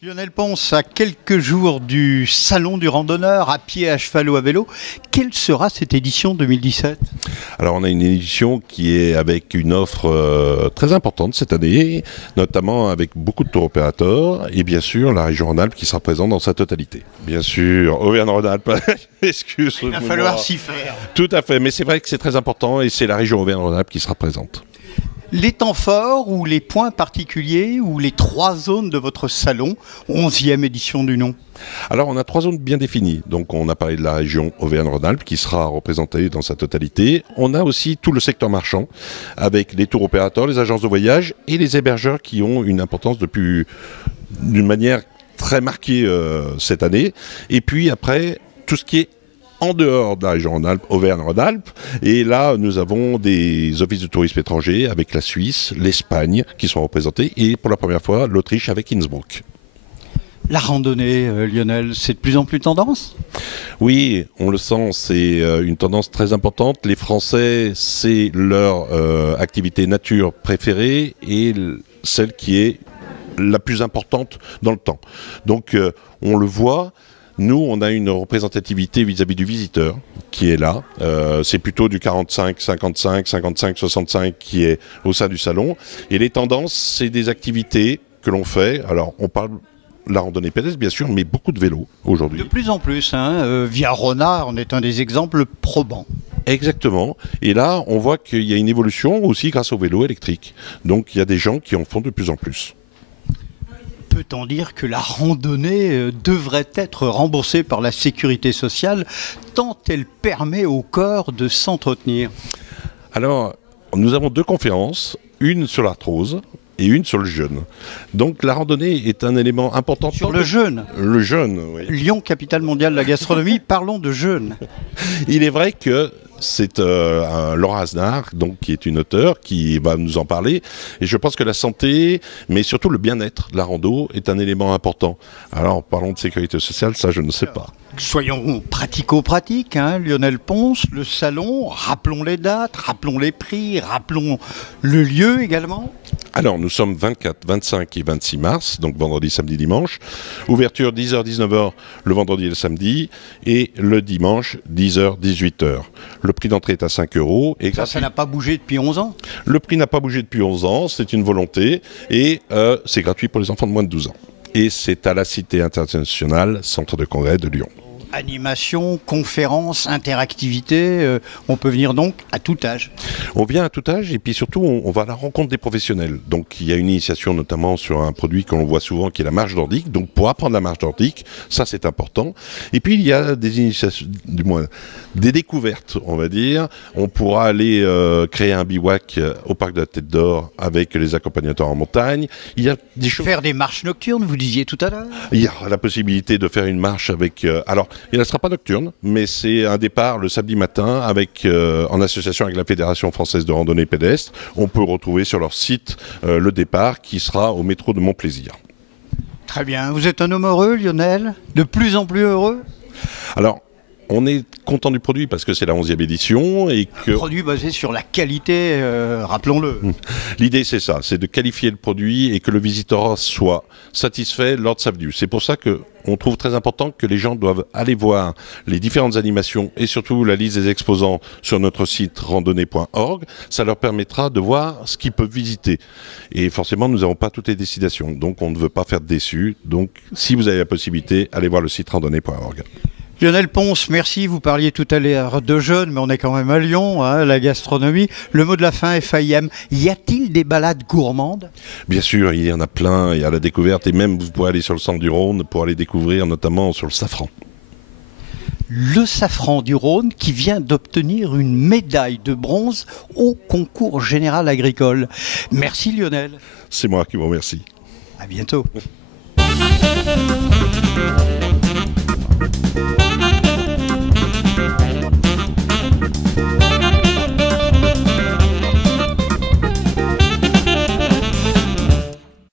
Lionel Ponce, à quelques jours du Salon du randonneur, à pied, à cheval ou à vélo, quelle sera cette édition 2017 ? Alors on a une édition qui est avec une offre très importante cette année, notamment avec beaucoup de tour opérateurs et bien sûr la région Rhône-Alpes qui sera présente dans sa totalité. Bien sûr, Auvergne-Rhône-Alpes, excuse-moi. Il va falloir s'y faire. Tout à fait, mais c'est vrai que c'est très important et c'est la région Auvergne-Rhône-Alpes qui sera présente. Les temps forts ou les points particuliers ou les 3 zones de votre salon, 11e édition du nom? Alors on a 3 zones bien définies, donc on a parlé de la région Auvergne-Rhône-Alpes qui sera représentée dans sa totalité. On a aussi tout le secteur marchand avec les tours opérateurs, les agences de voyage et les hébergeurs qui ont une importance d'une manière très marquée cette année. Et puis après, tout ce qui est en dehors de la région Rhône-Alpes, Auvergne-Rhône-Alpes. Et là, nous avons des offices de tourisme étrangers avec la Suisse, l'Espagne qui sont représentés et pour la première fois, l'Autriche avec Innsbruck. La randonnée, Lionel, c'est de plus en plus tendance ? Oui, on le sent, c'est une tendance très importante. Les Français, c'est leur activité nature préférée et celle qui est la plus importante dans le temps. Donc, on le voit. Nous, on a une représentativité vis-à-vis du visiteur qui est là. C'est plutôt du 45, 55, 55, 65 qui est au sein du salon. Et les tendances, c'est des activités que l'on fait. Alors, on parle de la randonnée pédestre, bien sûr, mais beaucoup de vélos aujourd'hui. De plus en plus, Via Rhôna, on est un des exemples probants. Exactement. Et là, on voit qu'il y a une évolution aussi grâce au vélo électrique. Donc, il y a des gens qui en font de plus en plus. Peut-on dire que la randonnée devrait être remboursée par la sécurité sociale tant elle permet au corps de s'entretenir ? Alors, nous avons 2 conférences, une sur l'arthrose et une sur le jeûne. Donc la randonnée est un élément important. Sur le jeûne ? Le jeûne, oui. Lyon, capitale mondiale de la gastronomie, parlons de jeûne. Il est vrai que c'est Laura Asnar, donc, qui est une auteure, qui va nous en parler. Et je pense que la santé, mais surtout le bien-être de la rando, est un élément important. Alors, parlons de sécurité sociale, ça, je ne sais pas. Soyons pratico-pratiques, Lionel Ponce, le salon, rappelons les dates, rappelons les prix, rappelons le lieu également. Alors, nous sommes 24, 25 et 26 mars, donc vendredi, samedi, dimanche. Ouverture 10h, 19h le vendredi et le samedi, et le dimanche 10h, 18h. Le prix d'entrée est à 5 €. Et ça n'a pas bougé depuis 11 ans ? Le prix n'a pas bougé depuis 11 ans, c'est une volonté, et c'est gratuit pour les enfants de moins de 12 ans. Et c'est à la Cité internationale, centre de congrès de Lyon. Animation, conférences, interactivité, on peut venir donc à tout âge. On vient à tout âge et puis surtout on va à la rencontre des professionnels. Donc il y a une initiation notamment sur un produit qu'on voit souvent qui est la marche nordique. Donc pour apprendre la marche nordique, ça c'est important. Et puis il y a des initiations, du moins des découvertes on va dire. On pourra aller créer un bivouac au parc de la Tête d'Or avec les accompagnateurs en montagne. Il y a des choses... Faire des marches nocturnes, vous disiez tout à l'heure ? Il y a la possibilité de faire une marche avec... alors, il ne sera pas nocturne, mais c'est un départ le samedi matin avec, en association avec la Fédération française de randonnée pédestre. On peut retrouver sur leur site le départ qui sera au métro de Montplaisir. Très bien. Vous êtes un homme heureux, Lionel ? De plus en plus heureux ? Alors, on est content du produit parce que c'est la 11e édition et que... Un produit basé sur la qualité, rappelons-le. L'idée c'est ça, c'est de qualifier le produit et que le visiteur soit satisfait lors de sa venue. C'est pour ça qu'on trouve très important que les gens doivent aller voir les différentes animations et surtout la liste des exposants sur notre site randonnée.org. Ça leur permettra de voir ce qu'ils peuvent visiter. Et forcément, nous n'avons pas toutes les destinations, donc on ne veut pas faire de déçus. Donc si vous avez la possibilité, allez voir le site randonnée.org. Lionel Ponce, merci. Vous parliez tout à l'heure de jeûne, mais on est quand même à Lyon, la gastronomie. Le mot de la fin, FAIM. Y a-t-il des balades gourmandes ? Bien sûr, il y en a plein. Il y a la découverte et même vous pouvez aller sur le centre du Rhône pour aller découvrir notamment sur le safran. Le safran du Rhône qui vient d'obtenir une médaille de bronze au concours général agricole. Merci Lionel. C'est moi qui vous remercie. À bientôt.